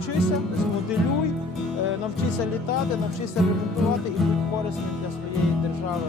вчися, змоделюй, е, навчися літати, навчися ремонтувати і будь корисним для своєї держави.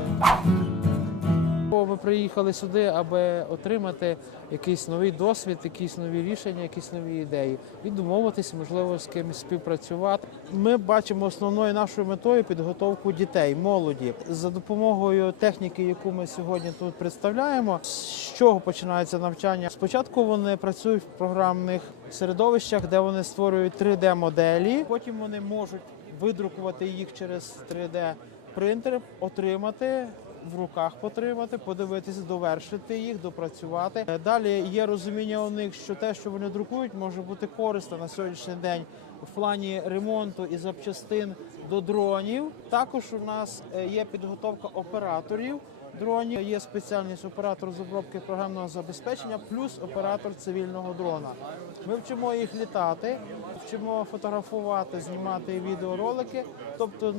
Ми приїхали сюди, аби отримати якийсь новий досвід, якісь нові рішення, якісь нові ідеї і домовитися, можливо, з кимось співпрацювати. Ми бачимо основною нашою метою підготовку дітей, молоді за допомогою техніки, яку ми сьогодні тут представляємо. З чого починається навчання? Спочатку вони працюють в програмних середовищах, де вони створюють 3D-моделі. Потім вони можуть видрукувати їх через 3D принтер, отримати в руках потримати, подивитися, довершити їх, допрацювати. Е, Далі є розуміння у них, що те, що вони друкують, може бути корисно на сьогоднішній день в плані ремонту і запчастин до дронів. Також у нас е, є підготовка операторів. Дронів є спеціальність оператор з обробки програмного забезпечення, плюс оператор цивільного дрона. Ми вчимо їх літати, вчимо фотографувати, знімати відеоролики, тобто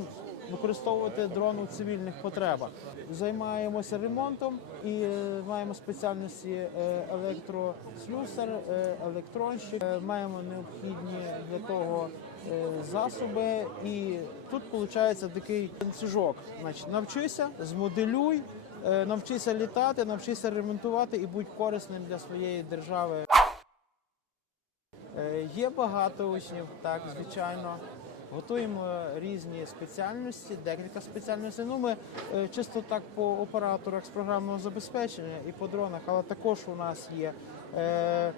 використовувати дрон у цивільних потребах. Займаємося ремонтом і е, маємо спеціальності е, електрослюсар, е, електронщик. Маємо необхідні для того засоби. І тут виходить такий ланцюжок. Значить, навчися, змоделюй, навчися літати, навчися ремонтувати і будь корисним для своєї держави. Є багато учнів, так, звичайно. Готуємо різні спеціальності, декілька спеціальностей. Ну, ми е, чисто так по операторах з програмного забезпечення і по дронах, але також у нас є е,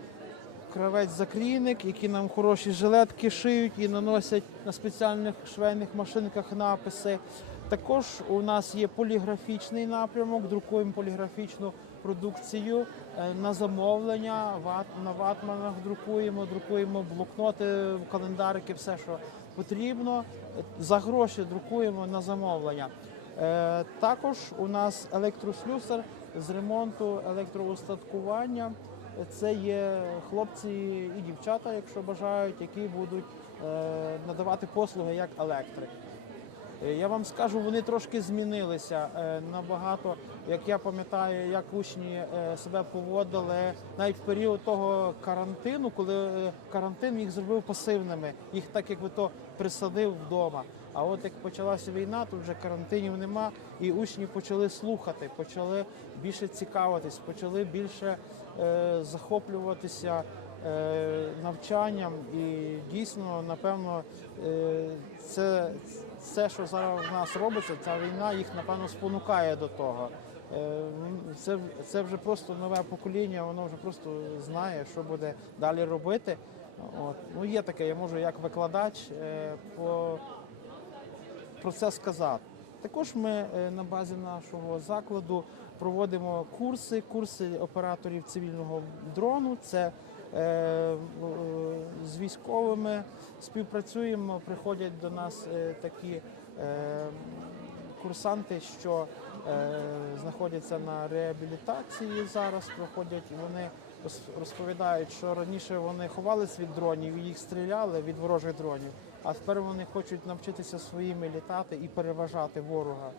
кравець-закрійник, які нам хороші жилетки шиють і наносять на спеціальних швейних машинках написи. Також у нас є поліграфічний напрямок, друкуємо поліграфічну продукцію е, на замовлення, на ватманах друкуємо, друкуємо блокноти, календарики, все, що потрібно. За гроші друкуємо на замовлення. Е, Також у нас електрослюсар з ремонту електроустаткування. Це є хлопці і дівчата, якщо бажають, які будуть е, надавати послуги як електрик. Е, Я вам скажу, вони трошки змінилися е, набагато. Як я пам'ятаю, як учні е, себе поводили навіть в період того карантину, коли карантин їх зробив пасивними, їх так як би то присадив вдома. А от як почалася війна, тут вже карантинів нема, і учні почали слухати, почали більше цікавитись, почали більше е, захоплюватися е, навчанням. І дійсно, напевно, е, це все, що зараз в нас робиться, ця війна їх напевно спонукає до того. Е, Це, це вже просто нове покоління, воно вже просто знає, що буде далі робити. От. Ну, є таке, я можу як викладач е, по, про це сказати. Також ми е, на базі нашого закладу проводимо курси, курси операторів цивільного дрону. Це з військовими співпрацюємо, приходять до нас е, такі е, курсанти, що е, знаходяться на реабілітації зараз, проходять вони розповідають, що раніше вони ховались від дронів і їх стріляли від ворожих дронів, а тепер вони хочуть навчитися своїми літати і переважати ворога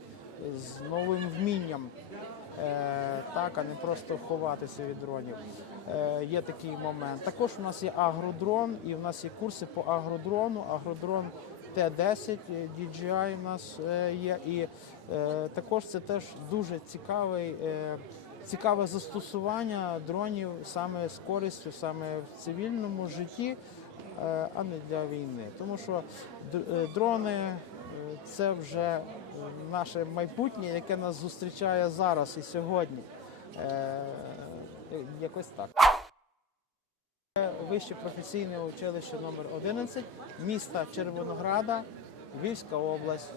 з новим вмінням. Е, так, а не просто ховатися від дронів. Е, є такий момент. Також у нас є агродрон, і в нас є курси по агродрону. Агродрон Т-10, е, DJI у нас е, є. І е, також це теж дуже цікавий, е, цікаве застосування дронів саме з користю, саме в цивільному житті, е, а не для війни. Тому що е, дрони е, це вже е, наше майбутнє, яке нас зустрічає зараз і сьогодні. Е, Якось так. Вище професійне училище номер 11 міста Червонограда, Львівська область.